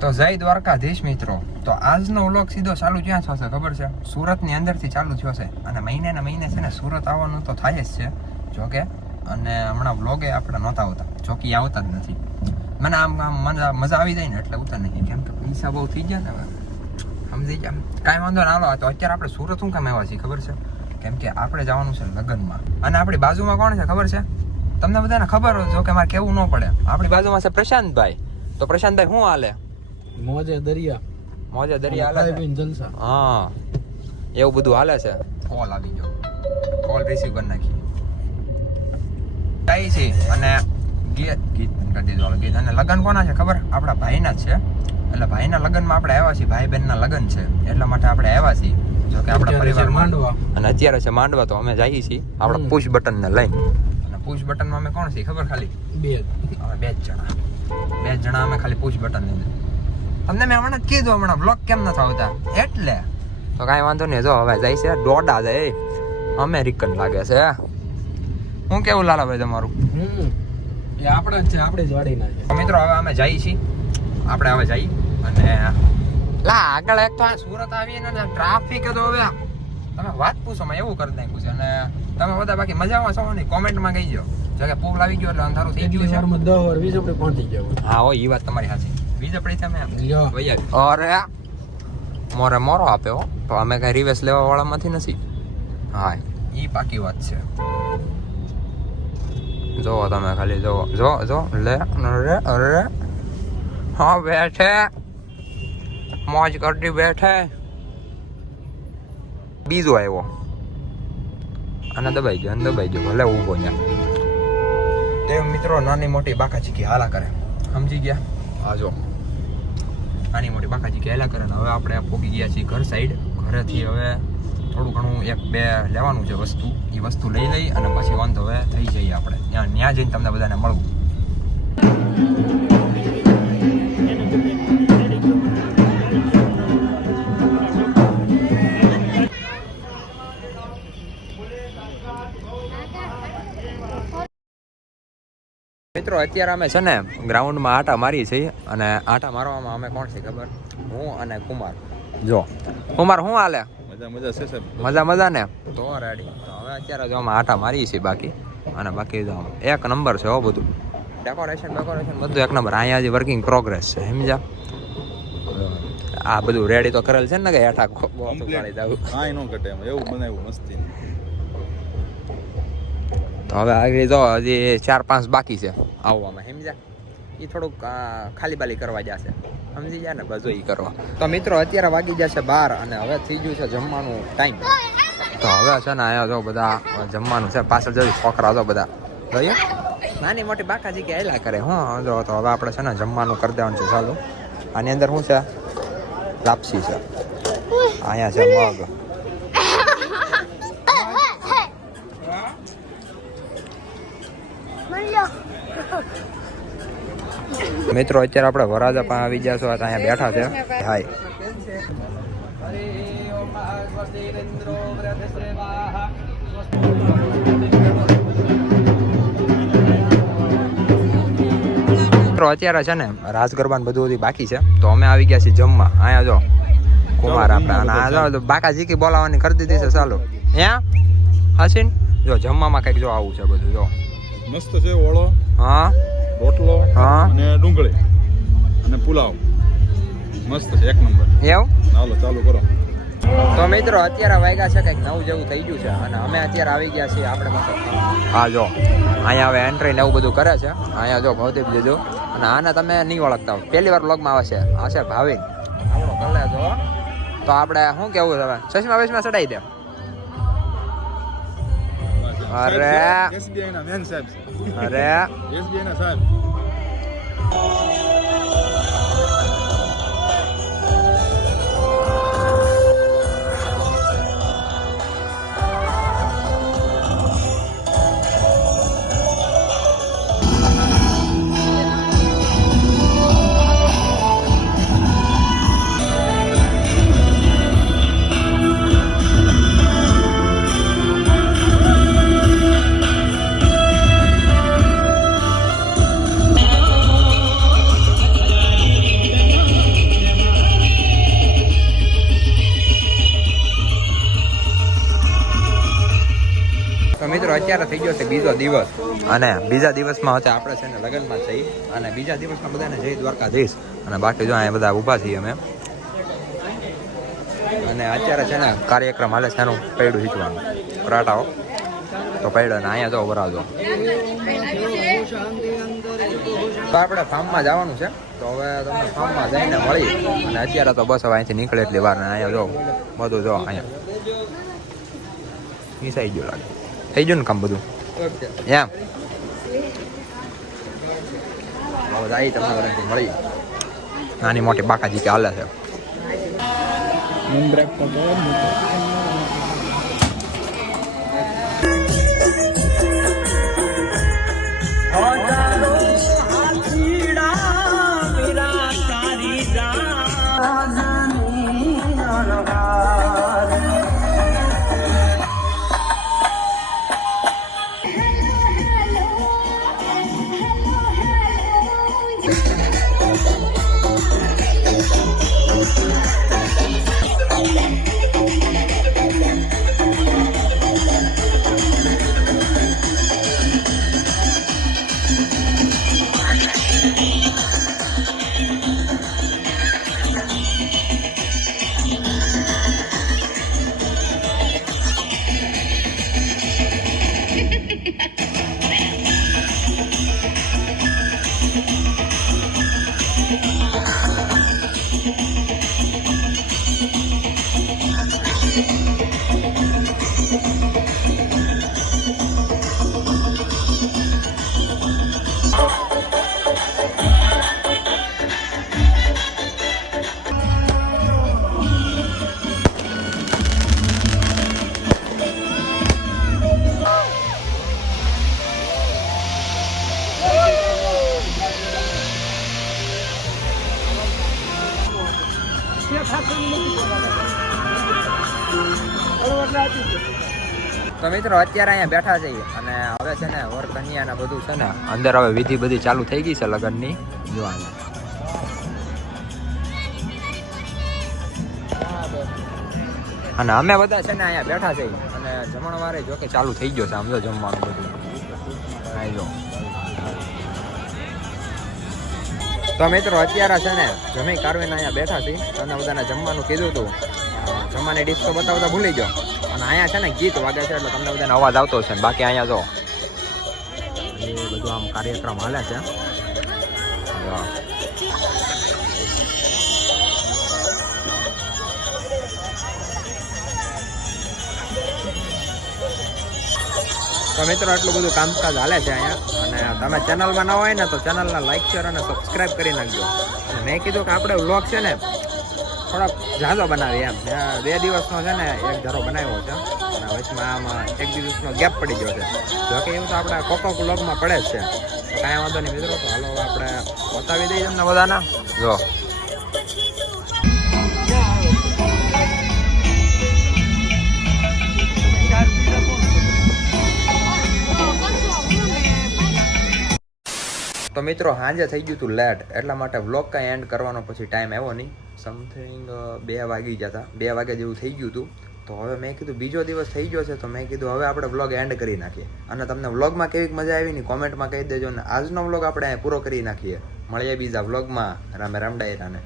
તો જય દ્વારકાધીશ મિત્રો. તો આજનો વ્લોગ સીધો ચાલુ ક્યાં થશે ખબર છે? સુરતની અંદરથી ચાલુ થયો છે અને મહિને છે ને સુરત આવવાનું તો થાય જ છે જોકે. અને હમણાં વ્લોગે આપણે નહોતા આવતા, જોકે આવતા જ નથી. મને આમ મજા આવી જાય ને એટલે ઉતર નહીં, કેમ કે પૈસા બહુ થઈ ગયા ને હવે સમજી ગયા. કાંઈ વાંધો ના હાલો. તો અત્યારે આપણે સુરત શું કામ આવ્યા છીએ ખબર છે? કેમ કે આપણે જવાનું છે લગ્નમાં. અને આપણી બાજુમાં કોણ છે ખબર છે તમને? બધાને ખબર હોય, જો કે મારે કેવું ન પડે. આપણી બાજુમાં છે પ્રશાંતભાઈ. તો પ્રશાંતભાઈ શું હાલે? મોજે દરિયા હાલે છે. જલસા. હા, એવું બધું હાલે છે. કોલ આવી ગયો, કોલ રિસીવ કરી નાખી કઈ છે. અને ગીત કરી દીધું ગીત. અને લગ્ન કોના છે ખબર? આપણા ભાઈના જ છે. એટલે ભાઈના લગ્નમાં આપણે આવ્યા છીએ, ભાઈ બહેનના લગ્ન છે એટલા માટે આપણે આવ્યા છીએ. જો કે આપણા પરિવાર માંડવા, અને અત્યારે છે માંડવા. તો અમે જઈએ છીએ આપણા પુશ બટન ને લઈને. અને પુશ બટનમાં અમે કોણ છીએ ખબર? ખાલી બે જણા અમે ખાલી પુશ બટન લઈને. તમને મેં હમણાં જ કીધું, હમણાં બ્લોગ કેમ નથી આવતા એટલે. તો કાંઈ વાંધો નહીં. જો હવે જાય છે દોડા જાય, અમેરિકન લાગે છે. હું કેવું લાલાભાઈ તમારું? એ આપણે જ છે, આપણે જ વાડી નાખે. મિત્રો હવે અમે જઈએ છીએ, આપણે હવે જઈએ. અને આગળ એક તો આ સુરત આવીએ ને ટ્રાફિક તો હવે તમે વાત પૂછો માં એવું કરી નાખ્યું છે. અને તમે બધા બાકી મજામાં છો ને? કોમેન્ટમાં કહી દો. જો કે પુલ આવી ગયો એટલે અંધારું થઈ ગયું છે. 10 વાર 20 આપણે પહોંચી ગયા. હા હો, એ વાત તમારી સાચી. વીજ પડી તમે અરે મોરો આપ્યો. તો અમે કઈ રિવેસ લેવા વાળામાંથી નથી. હા, ઈ પાકી વાત છે. જોવો તમે ખાલી જો લે અરે હા બેઠે મોજ કરતી બેઠે. બીજો આવ્યો અને દબાઈ ગયો ભલે ઊભો ત્યાં. તે મિત્રો નાની મોટી બાકાચીકી હાલા કરે, સમજી ગયા? હા જો નાની મોટી બાકાચીકી હાલા કરે. હવે આપણે પોગી ગયા છીએ ઘર સાઈડ. ઘરેથી હવે થોડું ઘણું 1-2 લેવાનું છે વસ્તુ. એ વસ્તુ લઈ અને પછી વાંધો હવે થઈ જઈએ આપણે ત્યાં જઈને તમને બધાને મળવું. મિત્રો અત્યારે અમે છે ને ગ્રાઉન્ડમાં આટા મારી છીએ. અને આટા મારવામાં અમે કોણ છે ખબર? હું અને કુમાર. જો કુમાર શું હાલે? મજા ને? તો રેડી. તો હવે અત્યારે જો અમે આટા મારી છીએ બાકી. અને બાકી જો એક નંબર છે હો બધું. ડેકોરેશન બધું એક નંબર. અહીંયા જે વર્કિંગ પ્રોગ્રેસ છે, સમજ્યા? આ બધું રેડી તો કરેલ છે ને કે હેઠા કાંઈ ન ઘટે એવું બનાવ્યું મસ્તી. તો હવે આગળ જો હજી 4-5 બાકી છે આવવામાં, સમજ્યા? એ થોડુંક ખાલી બાલી કરવા જશે, સમજી જાય ને બસ એ કરવા. તો મિત્રો અત્યારે વાગી જશે 12 અને હવે થઈ ગયું છે જમવાનું ટાઈમ. તો હવે છે ને અહીંયા જો બધા જમવાનું છે. પાછળ જઈ છોકરા જો બધા જોઈએ નાની મોટી બાકાજી કે એલા કરે. હું જો તો હવે આપણે છે ને જમવાનું કરી દેવાનું છે ચાલુ. આની અંદર શું છે? લાપસી છે. અહીંયા છે મગ. મિત્રો અત્યારે આપણે વરાજા પણ આવી ગયા છો, અહીંયા બેઠા છે. હાય મિત્રો અત્યારે છે ને રાસ ગરબા બધું બાકી છે. તો અમે આવી ગયા છીએ જમવા. અહીંયા જો કુમાર આપણે અને બાકાજી કી બોલાવાની કરી દીધી છે ચાલુ. ત્યાં હસીન જો જમવામાં કંઈક જો આવું છે બધું. જો મસ્ત છે ઓળો, હા રોટલો, હા અને ડુંગળી અને પુલાવ મસ્ત છે, એક નંબર. એવું હાલો ચાલુ કરો. તો મિત્રો અત્યારે વાગ્યા છે કંઈક 9 જેવું થઈ ગયું છે. અને અમે અત્યારે આવી ગયા છીએ આપણે પાસે. હા જો અહીંયા હવે એન્ટ્રી ને એવું બધું કરે છે. અહીંયા જો ભૌતિક દીધું. અને આને તમે નહીં ઓળખતા હો, પહેલી વાર બ્લોગમાં આવે છે. આ છે ભાવિન આપણો કલે જો. તો આપણે શું કેવું હવે? ચશ્મા ચડાવી દે. અરે એસબીઆઈ ના મેન સાહેબ. અરે એસબીઆઈ ના સાહેબ. અત્યારે થઈ ગયો છે બીજો દિવસ અને બીજા દિવસમાં હતા આપણે છે ને લગ્નમાં થઈ અને બીજા દિવસમાં બધાને જય દ્વારકાધીશ અને બાકી જો અહીંયા બધા ઊભા છીએ અમે અને અત્યારે છે ને કાર્યક્રમ હાલે છે એનું પૈડું હીચવાનું પરાઠાઓ તો પૈડો ને અહીંયા જો ભરાવજો તો આપણે ફાર્મમાં જવાનું છે તો હવે તમને ફાર્મમાં જઈને મળી અને અત્યારે તો બસ હવે અહીંથી નીકળે એટલી વાર ને અહીંયા જો બધું જો અહીંયા મિસાઈ ગયું લાગે થઈ ગયું ને કામ બધું એમ હવે જાય તમને બધાથી મળી નાની મોટી બાકાજી કે હાલે છે તો મિત્રો અત્યારે અહીંયા બેઠા છીએ અને હવે છે ને વર કન્યાના બધું છે ને અંદર હવે વિધિ બધી ચાલુ થઈ ગઈ છે લગ્નની જોવાની અને અમે બધા છે ને અહીંયા બેઠા છીએ અને જમણવારે જો કે ચાલુ થઈ ગયો છે આમ જો જમવાનું બધું અહીં જો તો મિત્રો અત્યારે છે ને જમી કારવીને અહીંયા બેઠા છીએ અને બધાને જમવાનું કીધું હતું જમવાની ડીશ તો બતાવતા ભૂલી ગયો અને અહીંયા છે ને ગીત વાગે છે એટલે તમને બધાને અવાજ આવતો હશે બાકી અહીંયા જો એ બધું આમ કાર્યક્રમ હાલે છે તો મિત્રો આટલું બધું કામકાજ હાલે છે અહીંયા અને તમે ચેનલમાં ન હોય ને તો ચેનલને લાઈક શેર અને સબસ્ક્રાઈબ કરી નાખજો અને મેં કીધું કે આપણે વ્લોગ છે ને થોડોક ઝાઝો બનાવીએ એમ 2 દિવસનો છે ને એક ધારો બનાવ્યો છે અને વચમાં આમાં 1 દિવસનો ગેપ પડી ગયો છે જો કે એવું તો આપણે કોકો વ્લોગમાં પડે જ છે તો કાંઈ વાંધો નહીં મિત્રો તો હાલો આપણે બતાવી દઈએ તમને બધાના જો તો મિત્રો સાંજે થઈ ગયું હતું લેટ એટલા માટે વ્લોગ કાંઈ એન્ડ કરવાનો પછી ટાઈમ આવ્યો નહીં સમથિંગ 2 વાગી ગયા હતા 2 વાગે જેવું થઈ ગયું હતું તો હવે મેં કીધું બીજો દિવસ થઈ ગયો છે તો મેં કીધું હવે આપણે વ્લોગ એન્ડ કરી નાખીએ અને તમને વ્લોગમાં કેવી મજા આવી ને કોમેન્ટમાં કહી દેજો અને આજનો વ્લોગ આપણે પૂરો કરી નાખીએ મળીએ બીજા વ્લોગમાં રામે રામ ડાયરાને